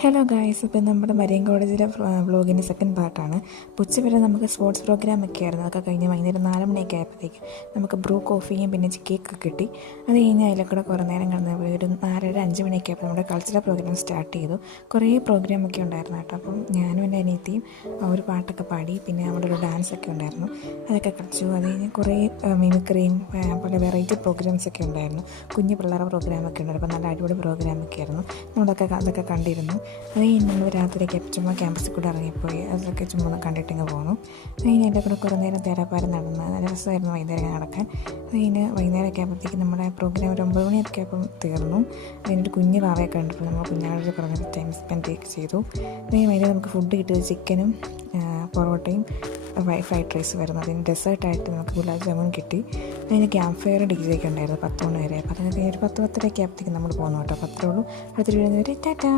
Hello guys, ഇപ്പം നമ്മുടെ Marian കോളേജിലെ വ്ളോഗിൻ്റെ സെക്കൻഡ് പാർട്ടാണ്. ഉച്ചവരെ നമുക്ക് സ്പോർട്സ് പ്രോഗ്രാമൊക്കെ ആയിരുന്നു. അതൊക്കെ കഴിഞ്ഞ് വൈകുന്നേരം 4 മണിയൊക്കെ ആയപ്പോഴത്തേക്ക് നമുക്ക് ബ്രൂ കോഫിയും പിന്നെ കേക്കൊക്കെ കിട്ടി. അത് കഴിഞ്ഞ് അതിലൂടെ കുറേ നേരം കിടന്ന് ഒരു 4:30-5 മണിയൊക്കെ ആയപ്പോൾ നമ്മുടെ കൾച്ചറൽ പ്രോഗ്രാം സ്റ്റാർട്ട് ചെയ്തു. കുറേ പ്രോഗ്രാമൊക്കെ ഉണ്ടായിരുന്നു കേട്ടോ. അപ്പം ഞാനും എൻ്റെ അനിയത്തിയും ഒരു പാട്ടൊക്കെ പാടി, പിന്നെ അവിടെ ഒരു ഡാൻസൊക്കെ ഉണ്ടായിരുന്നു, അതൊക്കെ കളിച്ചു. അത് കഴിഞ്ഞ് കുറേ മിമിക്രിയും പല വെറൈറ്റി പ്രോഗ്രാംസൊക്കെ ഉണ്ടായിരുന്നു. കുഞ്ഞു പിള്ളേരുടെ പ്രോഗ്രാമൊക്കെ ഉണ്ടായിരുന്നു. അപ്പോൾ നല്ല അടിപൊളി പ്രോഗ്രാമൊക്കെ ആയിരുന്നു. അതൊക്കെ കണ്ടിരുന്നു. അത് കഴിഞ്ഞ് നമ്മൾ രാത്രിയൊക്കെ ചുമ്മാ ക്യാമ്പസിൽ കൂടെ ഇറങ്ങിപ്പോയി. അതൊക്കെ ചുമ്മാ കണ്ടിട്ടിങ്ങ് പോന്നു. അത് കഴിഞ്ഞ് എൻ്റെ കൂടെ കുറേ നേരം തേരാപ്പാരം നടന്ന് നല്ല രസമായിരുന്നു വൈകുന്നേരം നടക്കാൻ. അത് കഴിഞ്ഞ് വൈകുന്നേരമൊക്കെ ആകുമ്പോഴത്തേക്കും നമ്മുടെ പ്രോഗ്രാം ഒരു 9 മണിയൊക്കെ ആയപ്പം തീർന്നു. അതിനൊരു കുഞ്ഞ് പാവയൊക്കെ കണ്ടപ്പോൾ നമ്മൾ കുഞ്ഞാളോട് കുറേ ടൈം സ്പെൻഡ് ചെയ്തു. അത് കഴിഞ്ഞ് വൈകുന്നേരം നമുക്ക് ഫുഡ് കിട്ടിയത് ചിക്കനും പൊറോട്ടയും ഫ്രൈഡ് റൈസ് വരുന്നു. അതിന് ഡെസേർട്ടായിട്ട് നമുക്ക് ഗുലാബ് ജാമുൻ കിട്ടി. അതിന് ക്യാമ്പ് ഫയർ DJ ഒക്കെ ഉണ്ടായിരുന്നു 10 മണി വരെ. അപ്പോൾ അതൊക്കെ ഒരു 10-10:30 ആകുമ്പോഴത്തേക്കും നമ്മൾ പോകുന്നു കേട്ടോ. 10 അടുത്തൊരു ടാറ്റാ.